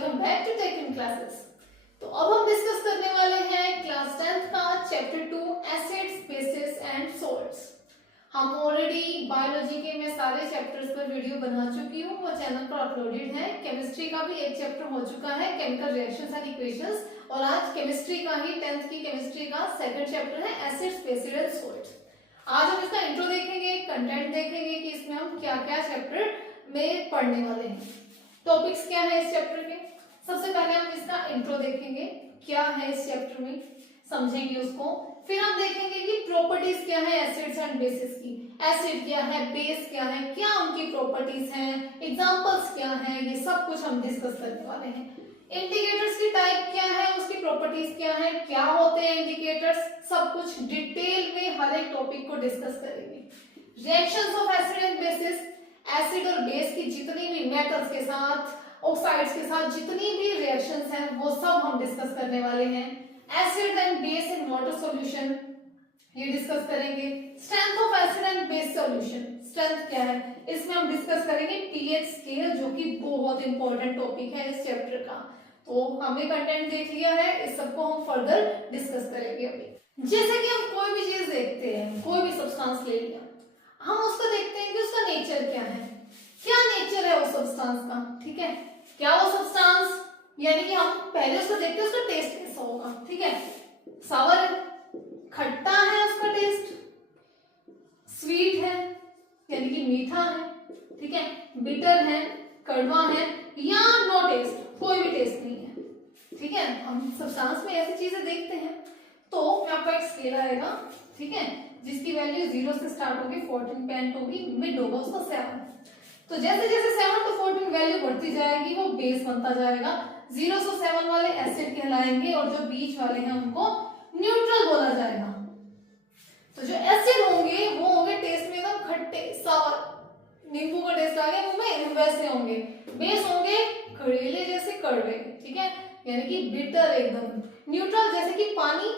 Welcome back to tech in classes. तो अब हम डिस्कस करने वाले हैं क्लास 10th का chapter 2 acids, basis and salts. हम ऑलरेडी बायोलॉजी के मैं सारे चैप्टर्स पर वीडियो बना चुकी हूँ, वो चैनल पर अपलोडेड है। केमिस्ट्री का भी एक चैप्टर हो चुका है, केमिकल रिएक्शंस एंड इक्वेशंस, और आज केमिस्ट्री का ही 10th की केमिस्ट्री का सेकंड चैप्टर है एसिड्स, बेसिस एंड सॉल्ट्स। आज हम इसका इंट्रो देखेंगे, कंटेंट देखेंगे कि इसमें हम क्या क्या चैप्टर में पढ़ने वाले हैं, टॉपिक्स क्या है इस चैप्टर के। सबसे पहले हम इसका इंट्रो देखेंगे, क्या है इस चैप्टर में, समझेंगे उसको। फिर हम देखेंगे कि प्रॉपर्टीज क्या है एसिड्स एंड बेसिस की, एसिड क्या है, बेस क्या है, क्या उनकी प्रॉपर्टीज हैं, एग्जांपल्स क्या हैं, ये सब कुछ हम डिस्कस करने वाले हैं। इंडिकेटर्स की टाइप क्या है, उसकी प्रॉपर्टीज क्या है, क्या होते हैं इंडिकेटर्स, सब कुछ डिटेल में हर एक टॉपिक को डिस्कस करेंगे। Reactions of acid and bases, acid और बेस की जितनी भी मेटल्स के साथ, ऑक्साइड्स के साथ जितनी भी रिएक्शंस हैं वो सब हम डिस्कस करने वाले हैं। Acid and base in water solution ये डिस्कस करेंगे। Strength of acid and base solution, strength क्या है इसमें हम डिस्कस करेंगे। पीएच स्केल जो कि बहुत इंपॉर्टेंट टॉपिक है इस चैप्टर का। तो हमने कंटेंट देख लिया है, इस सबको हम फर्दर डिस्कस करेंगे अभी। जैसे कि हम कोई भी चीज देखते हैं, कोई भी सब्सटेंस ले लिया, हम उसको देखते हैं कि उसका नेचर क्या है, क्या नेचर है उस सब्सटेंस का, ठीक है। क्या वो सब्सटेंस, यानी कि हम पहले उसको देखते हैं उसका टेस्ट कैसा होगा, ठीक है। सावर है, खट्टा है उसका टेस्ट, स्वीट है यानी कि मीठा है, ठीक है, बिटर है, कड़वा है, या नो टेस्ट, कोई भी टेस्ट नहीं है, ठीक है। हम सब्सटेंस में ऐसी चीजें देखते हैं। तो आपका एक स्केल आएगा, ठीक है, जिसकी वैल्यू 0 से स्टार्ट होगी, 14 पे एंड होगी, मिड होगा उसका 7। तो जैसे जैसे 7 to 14 वैल्यू बढ़ती जाएगी वो बेस बनता जाएगा। 0 से 7 वाले एसिड कहलाएंगे और जो बीच वाले हैं उनको न्यूट्रल बोला जाएगा। तो जो एसिड होंगे वो होंगे टेस्ट में एकदम खट्टे, सावर, नींबू का टेस्ट आ गया मुंह में, वैसे होंगे। बेस होंगे कड़ीले जैसे कड़वे, ठीक है, यानी कि बिटर एकदम। न्यूट्रल जैसे कि पानी,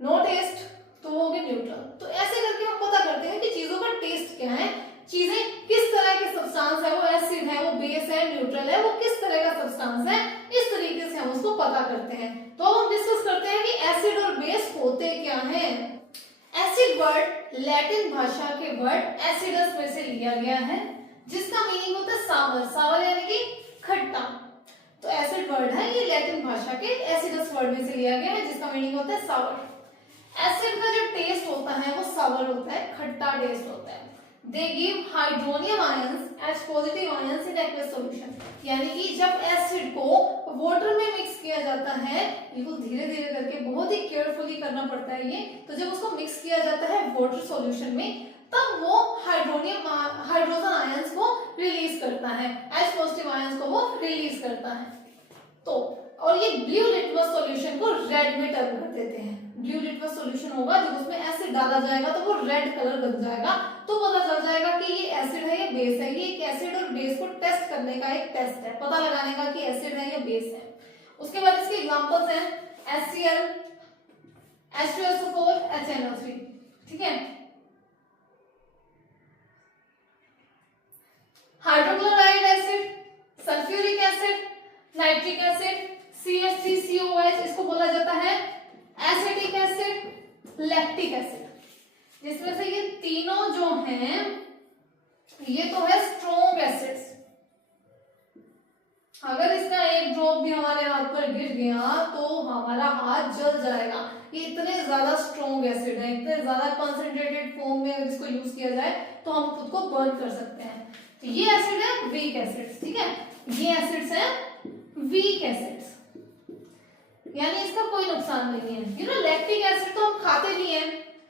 नो टेस्ट, तो वो होंगे न्यूट्रल। तो ऐसे करके हम पता करते हैं कि चीजों का टेस्ट क्या है, चीजें किस तरह के सब्सटेंस है, वो एसिड है, वो बेस है, न्यूट्रल है, वो किस तरह का सब्सटेंस है, इस तरीके से हम उसको पता करते हैं। तो हम डिस्कस करते हैं कि एसिड और बेस होते क्या हैं। एसिड वर्ड लैटिन भाषा के वर्ड एसिडस में से लिया गया है, जिसका मीनिंग होता है सावर, सावर यानी कि खट्टा। तो एसिड वर्ड है ये लैटिन भाषा के एसिडस वर्ड में से लिया गया है, जिसका मीनिंग होता है सावर। एसिड का जो टेस्ट होता है वो सावर होता है, खट्टा टेस्ट होता है। They give hydronium ions as positive ions in aqueous solution, यानी कि जब एसिड को वाटर में मिक्स किया जाता है, बिल्कुल धीरे धीरे करके, बहुत ही केयरफुली करना पड़ता है ये। तो जब उसको मिक्स किया जाता है वाटर सॉल्यूशन में, तब वो हाइड्रोजन आयंस को रिलीज करता है, एज पॉजिटिव आयंस को वो रिलीज करता है। तो और ये ब्लू लिटमस सॉल्यूशन को रेड में टर्न कर देते हैं। ब्लू लिटमस सॉल्यूशन होगा, जब उसमें एसिड डाला जाएगा तो वो रेड कलर बन जाएगा, तो पता चल जाएगा कि ये एसिड है या बेस है। ये एक एसिड और बेस को टेस्ट करने का एक टेस्ट है, पता लगाने का कि एसिड है या बेस है। उसके बाद इसके एग्जांपल्स हैं HCl, H2SO4, HNO3, ठीक है। Hydrochloride acid, sulphuric acid, nitric acid, CH3COOH, इसको बोला जाता है एसिटिक एसिड, लैक्टिक एसिड। जिसमें से ये तीनों जो हैं ये तो है स्ट्रॉन्ग एसिड्स। अगर इसका एक ड्रॉप भी हमारे हाथ पर गिर गया तो हमारा हाथ जल जाएगा। ये इतने ज्यादा स्ट्रॉन्ग एसिड है, इतने ज्यादा कंसंट्रेटेड फॉर्म में अगर इसको यूज किया जाए तो हम खुद को बर्न कर सकते हैं। तो ये एसिड है वीक एसिड्स, ठीक है, ये एसिड्स है वीक एसिड्स, यानी इसका कोई नुकसान नहीं है। लैक्टिक एसिड तो हम खाते भी हैं,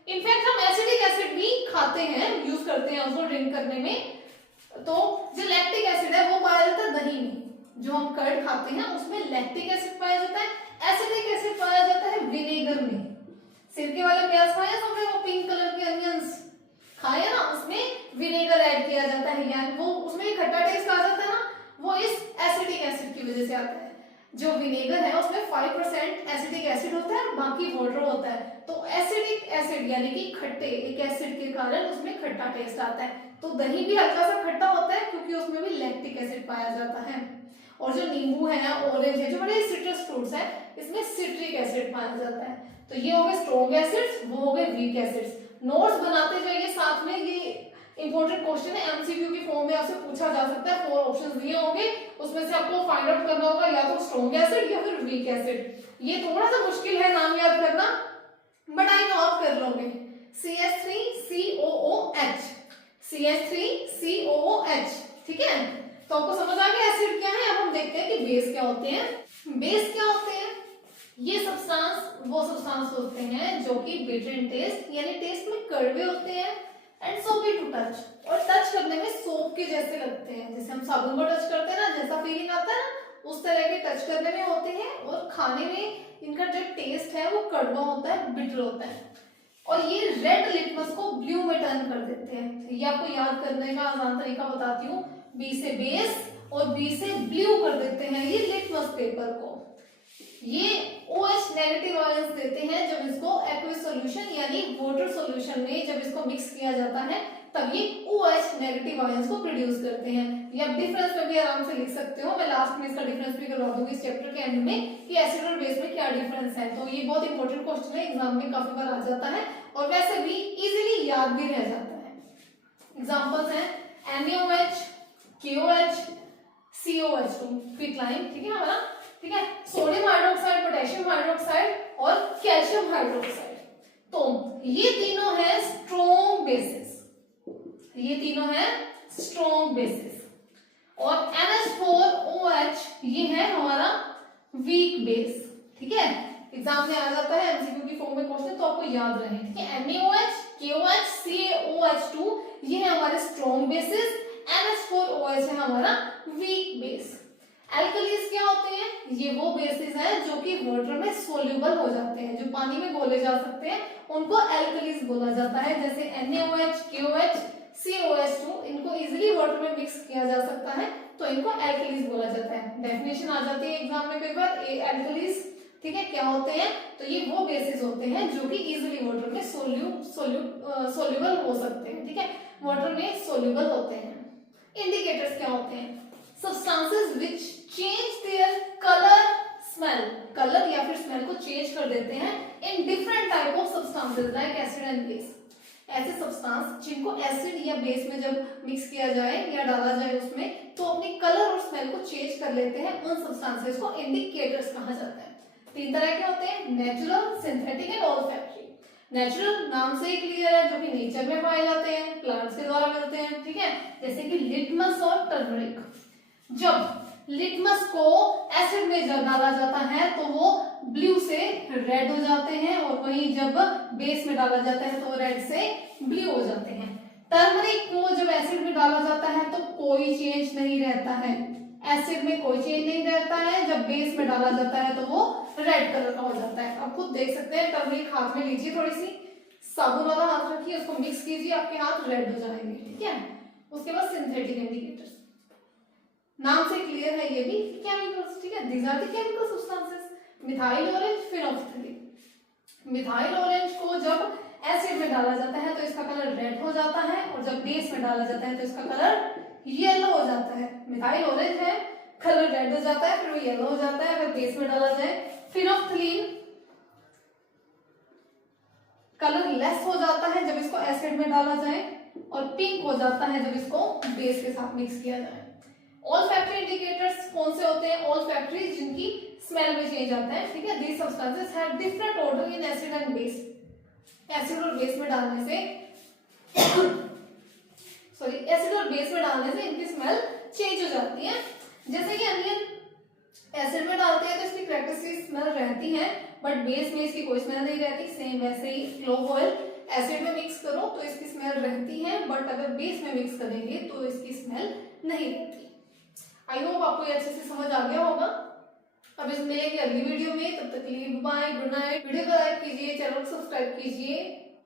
इनफैक्ट हम एसिडिक एसिड भी खाते हैं, यूज करते हैं उसको ड्रिंक करने में। तो जो लैक्टिक एसिड है वो पाया जाता है दही में, जो हम कर्ड खाते हैं उसमें लैक्टिक एसिड पाया जाता है। एसिडिक एसिड पाया जाता है विनेगर में। सिरके वाले प्याज खाए हमने, वो पिंक कलर के अनियंस खाए ना, उसमें विनेगर ऐड किया जाता है, यानी वो उसमें खट्टा टेस्ट आ जाता है ना, वो इस एसिडिक एसिड की वजह से आता है। जो विनेगर है उसमें 5% एसिडिक एसिड होता है, बाकी वाटर होता है। तो एसिडिक एसिड यानी कि खट्टे एक एसिड के कारण उसमें खट्टा टेस्ट आता है। तो दही भी हल्का सा खट्टा होता है क्योंकि उसमें भी लैक्टिक एसिड पाया जाता है। और जो नींबू है, ऑरेंज है, जो बड़े सिट्रस फ्रूट्स है, इसमें सिट्रिक एसिड पाया जाता है। तो ये हो गए स्ट्रॉन्ग एसिड्स, वो हो गए वीक एसिड्स। नोट्स बनाते जाइए साथ में, ये इंपॉर्टेंट क्वेश्चन है, एमसीक्यू की फॉर्म में आपसे पूछा जा सकता है। 4 ऑप्शंस दिए होंगे, उसमें से आपको फाइंड आउट करना होगा या तो स्ट्रॉन्ग एसिड या फिर वीक एसिड। ये थोड़ा सा मुश्किल है नाम याद करना, बट आई नो आप कर लोगे। CH3COOH, CH3COOH, ठीक है। तो आपको समझ आ गया एसिड क्या है। अब हम देखते हैं कि बेस क्या होते हैं। बेस क्या होते हैं? ये सब्सटेंस वो सब्सटेंस होते हैं जो कि बिटर इन टेस्ट, यानी टेस्ट में कड़वे होते हैं, एंड सोपी टू टच, और टच करने में सोप के जैसे लगते हैं। जैसे हम साबुन को टच करते हैं ना, जैसा फीलिंग आता है ना, उस तरह के टच करने में होते हैं, और खाने में इनका जो टेस्ट है वो कड़वा होता है, बिटर होता है। और ये रेड लिटमस को ब्लू में टर्न कर देते हैं। ये आपको याद करने का आसान तरीका बताती हूँ। बी से बेस और बी से ब्लू कर देते हैं ये लिटमस पेपर को। ये OH नेगेटिव आयंस देते हैं जब इसको एक्वस सॉल्यूशन यानी वाटर सॉल्यूशन में जब इसको मिक्स किया जाता है, तब ये OH नेगेटिव आयंस को प्रोड्यूस करते हैं। ये आप डिफरेंस में भी आराम से लिख सकते हो, मैं लास्ट में इसका डिफरेंस भी करवा दूंगी इस चैप्टर के एंड में कि एसिड और बेस में क्या डिफरेंस है। तो ये बहुत इंपॉर्टेंट क्वेश्चन है, एग्जाम में काफी बार आ जाता है और वैसे भी इजीली याद भी रह जाता है। एग्जांपल्स हैं NaOH, KOH, COH2 क्विकलाइन, ठीक है हमारा, ठीक है। सोडियम हाइड्रोक्साइड, पोटेशियम हाइड्रोक्साइड और कैल्शियम हाइड्रोक्साइड। तो ये तीनों है स्ट्रॉन्ग बेसिस, ये तीनों है स्ट्रॉन्ग बेसिस। और NH4OH ये है हमारा वीक बेस, ठीक है। एग्जाम में आ जाता है एमसीक्यू की फॉर्म में क्वेश्चन, तो आपको याद रहे, ठीक है। NaOH, KOH, CaOH2 ये है हमारे स्ट्रॉन्ग बेसिस, NH4OH है हमारा वीक बेस। एल्कलीज क्या होते हैं? ये वो बेसिस हैं जो कि वाटर में सोल्यूबल हो जाते हैं, जो पानी में घोले जा सकते हैं, उनको एल्कलीज बोला जाता है। जैसे NaOH, KOH, COH2 इनको इजीली वाटर में मिक्स किया जा सकता है, तो इनको एल्कलीज बोला जाता है। डेफिनेशन आ जाती है एग्जाम में कई बार, एल्कलीज, ठीक है, क्या होते हैं? तो ये वो बेसिस होते हैं जो कि इजीली वाटर में सोल्यूबल हो सकते हैं, ठीक है, वाटर में सोल्यूबल होते हैं। इंडिकेटर्स क्या होते हैं? Substances which change their color, smell, colour या फिर स्मेल को चेंज कर देते हैं in different type of substances like acid and base। ऐसे सब्सटेंस जिनको एसिड या बेस में जब मिक्स किया जाए या डाला जाए उसमें, तो अपनी कलर और स्मेल को चेंज कर लेते हैं, उन सब्सटेंसेस को इंडिकेटर्स कहा जाता है। 3 तरह के होते हैं, natural, synthetic and olfactory. Natural नाम से ही क्लियर है, जो कि नेचर में पाए जाते हैं, प्लांट्स के द्वारा मिलते हैं, ठीक है, जैसे कि लिटमस और टर्मरिक। जब लिटमस को एसिड में जब डाला जाता है तो वो ब्लू से रेड हो जाते हैं, और वहीं जब बेस में डाला जाता है तो रेड से ब्लू हो जाते हैं। टर्मरिक को जब एसिड में डाला जाता है तो कोई चेंज नहीं रहता है, एसिड में कोई चेंज नहीं रहता है, जब बेस में डाला जाता है तो वो रेड कलर का हो जाता है। आप खुद देख सकते हैं, टर्मरिक हाथ में लीजिए, थोड़ी सी साबुन वाला हाथ रखिए, उसको मिक्स कीजिए, आपके हाथ रेड हो जाएंगे, ठीक है। उसके बाद सिंथेटिक इंडिकेटर्स, नाम से क्लियर है, ये भी केमिकल्स, ठीक है, these are the chemical substances. Methyl orange, phenolphthalein. Methyl orange को जब एसिड में डाला जाता है तो इसका कलर रेड हो जाता है, और जब बेस में डाला जाता है तो इसका कलर येलो हो जाता है। मिथाइल ऑरेंज है, कलर रेड हो जाता है, फिर वो येलो हो जाता है अगर बेस में डाला जाए। फिनोल्फथलीन कलर लेस हो जाता है जब इसको एसिड में डाला जाए, और पिंक हो जाता है जब इसको बेस के साथ मिक्स किया जाए। ऑल्फैक्टरी इंडिकेटर्स कौन से होते हैं? ऑल्फैक्टरी जिनकी स्मेल में चेंज आता है, ठीक है। These substances have different order in acid and base. Acid और बेस में डालने से एसिड और बेस में डालने से इनकी स्मेल चेंज हो जाती है। जैसे कि अनियन एसिड में डालते हैं तो इसकी कैरेक्टरिस्टिक स्मेल रहती है, बट बेस में इसकी कोई स्मेल नहीं रहती। सेम वैसे ही क्लोव ऑयल एसिड में मिक्स करो तो इसकी स्मेल रहती है, बट अगर बेस में मिक्स करेंगे तो इसकी स्मेल नहीं रहती। आई होप आपको ये अच्छे से समझ आ गया होगा। अब इस मिलेंगे अगली वीडियो में, तब तक के लिए बाय, गुड नाइट। वीडियो को लाइक कीजिए, चैनल को सब्सक्राइब कीजिए।